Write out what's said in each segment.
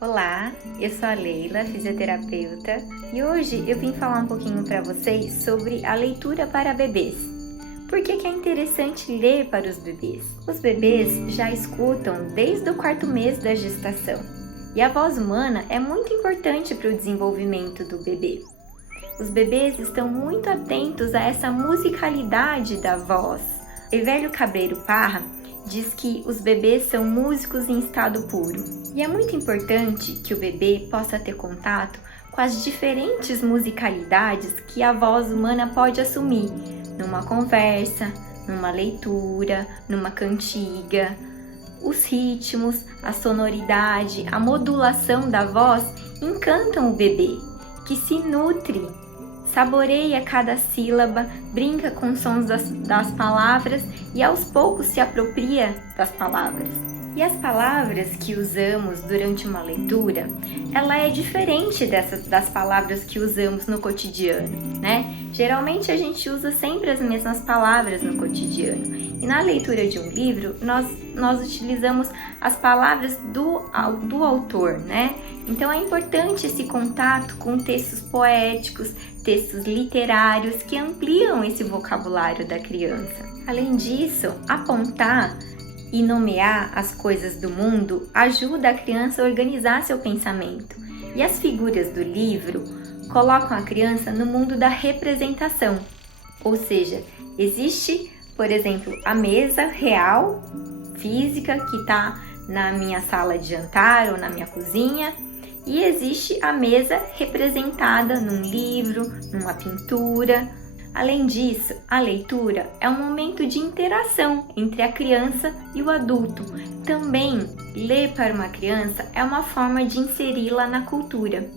Olá, eu sou a Leila, fisioterapeuta, e hoje eu vim falar um pouquinho para vocês sobre a leitura para bebês. Por que é interessante ler para os bebês? Os bebês já escutam desde o 4º mês da gestação, e a voz humana é muito importante para o desenvolvimento do bebê. Os bebês estão muito atentos a essa musicalidade da voz. Evelio Cabreiro Parra diz que os bebês são músicos em estado puro. E é muito importante que o bebê possa ter contato com as diferentes musicalidades que a voz humana pode assumir numa conversa, numa leitura, numa cantiga. Os ritmos, a sonoridade, a modulação da voz encantam o bebê, que se nutre, saboreia cada sílaba, brinca com os sons das palavras e aos poucos se apropria das palavras. E as palavras que usamos durante uma leitura, ela é diferente das palavras que usamos no cotidiano, né? Geralmente a gente usa sempre as mesmas palavras no cotidiano. E na leitura de um livro, nós utilizamos as palavras do autor, né? Então é importante esse contato com textos poéticos, textos literários que ampliam esse vocabulário da criança. Além disso, apontar e nomear as coisas do mundo ajuda a criança a organizar seu pensamento. E as figuras do livro colocam a criança no mundo da representação. Ou seja, existe, por exemplo, a mesa real, física, que está na minha sala de jantar ou na minha cozinha, e existe a mesa representada num livro, numa pintura. Além disso, a leitura é um momento de interação entre a criança e o adulto. Também, ler para uma criança é uma forma de inseri-la na cultura.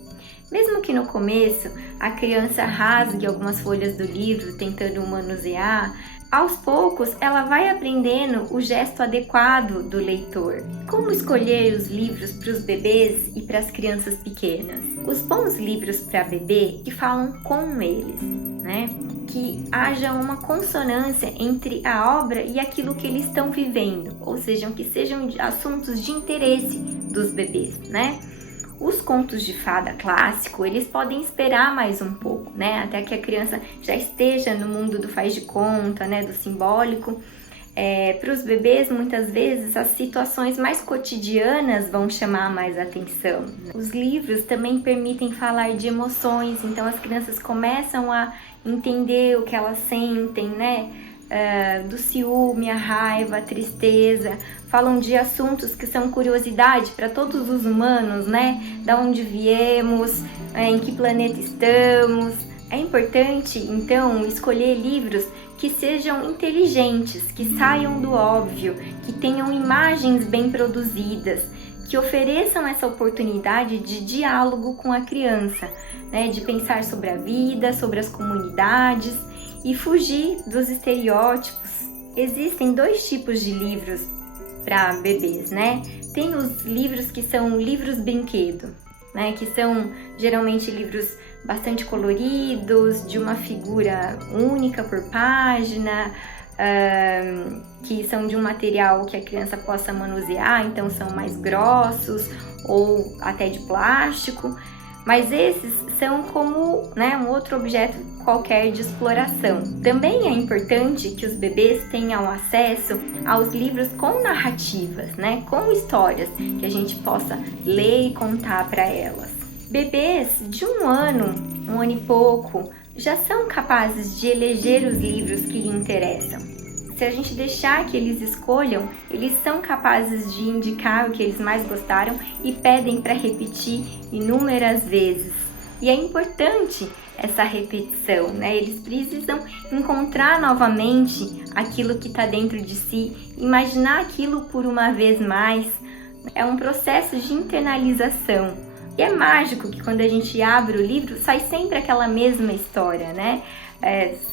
Mesmo que no começo a criança rasgue algumas folhas do livro tentando manusear, aos poucos ela vai aprendendo o gesto adequado do leitor. Como escolher os livros para os bebês e para as crianças pequenas? Os bons livros para bebê que falam com eles, né? Que haja uma consonância entre a obra e aquilo que eles estão vivendo, ou seja, que sejam assuntos de interesse dos bebês, né? Os contos de fada clássico, eles podem esperar mais um pouco, né? Até que a criança já esteja no mundo do faz de conta, né? Do simbólico. Para os bebês, muitas vezes, as situações mais cotidianas vão chamar mais atenção. Os livros também permitem falar de emoções, então as crianças começam a entender o que elas sentem, né? Do ciúme, a raiva, a tristeza, falam de assuntos que são curiosidade para todos os humanos, né? Da onde viemos, em que planeta estamos. É importante, então, escolher livros que sejam inteligentes, que saiam do óbvio, que tenham imagens bem produzidas, que ofereçam essa oportunidade de diálogo com a criança, né? De pensar sobre a vida, sobre as comunidades e fugir dos estereótipos. Existem 2 tipos de livros para bebês, né? Tem os livros que são livros brinquedo, né? Que são geralmente livros bastante coloridos, de uma figura única por página, que são de um material que a criança possa manusear, então são mais grossos ou até de plástico. Mas esses são como, né, um outro objeto qualquer de exploração. Também é importante que os bebês tenham acesso aos livros com narrativas, né, com histórias que a gente possa ler e contar para elas. Bebês de 1 ano e pouco, já são capazes de eleger os livros que lhe interessam. Se a gente deixar que eles escolham, eles são capazes de indicar o que eles mais gostaram e pedem para repetir inúmeras vezes. E é importante essa repetição, né? Eles precisam encontrar novamente aquilo que está dentro de si, imaginar aquilo por uma vez mais. É um processo de internalização. E é mágico que quando a gente abre o livro, sai sempre aquela mesma história, né?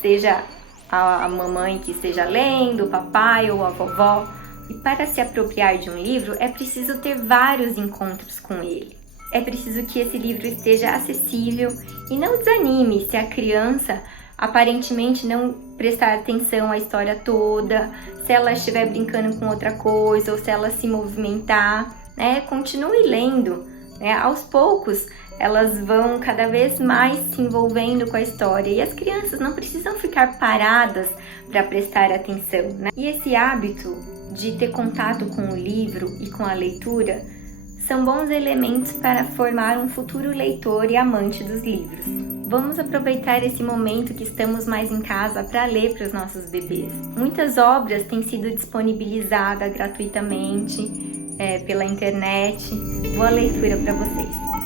Seja a mamãe que esteja lendo, o papai ou a vovó. E para se apropriar de um livro, é preciso ter vários encontros com ele. É preciso que esse livro esteja acessível e não desanime se a criança aparentemente não prestar atenção à história toda. Se ela estiver brincando com outra coisa ou se ela se movimentar, né? Continue lendo, né? Aos poucos, elas vão cada vez mais se envolvendo com a história e as crianças não precisam ficar paradas para prestar atenção, né? E esse hábito de ter contato com o livro e com a leitura são bons elementos para formar um futuro leitor e amante dos livros. Vamos aproveitar esse momento que estamos mais em casa para ler para os nossos bebês. Muitas obras têm sido disponibilizadas gratuitamente pela internet. Boa leitura para vocês!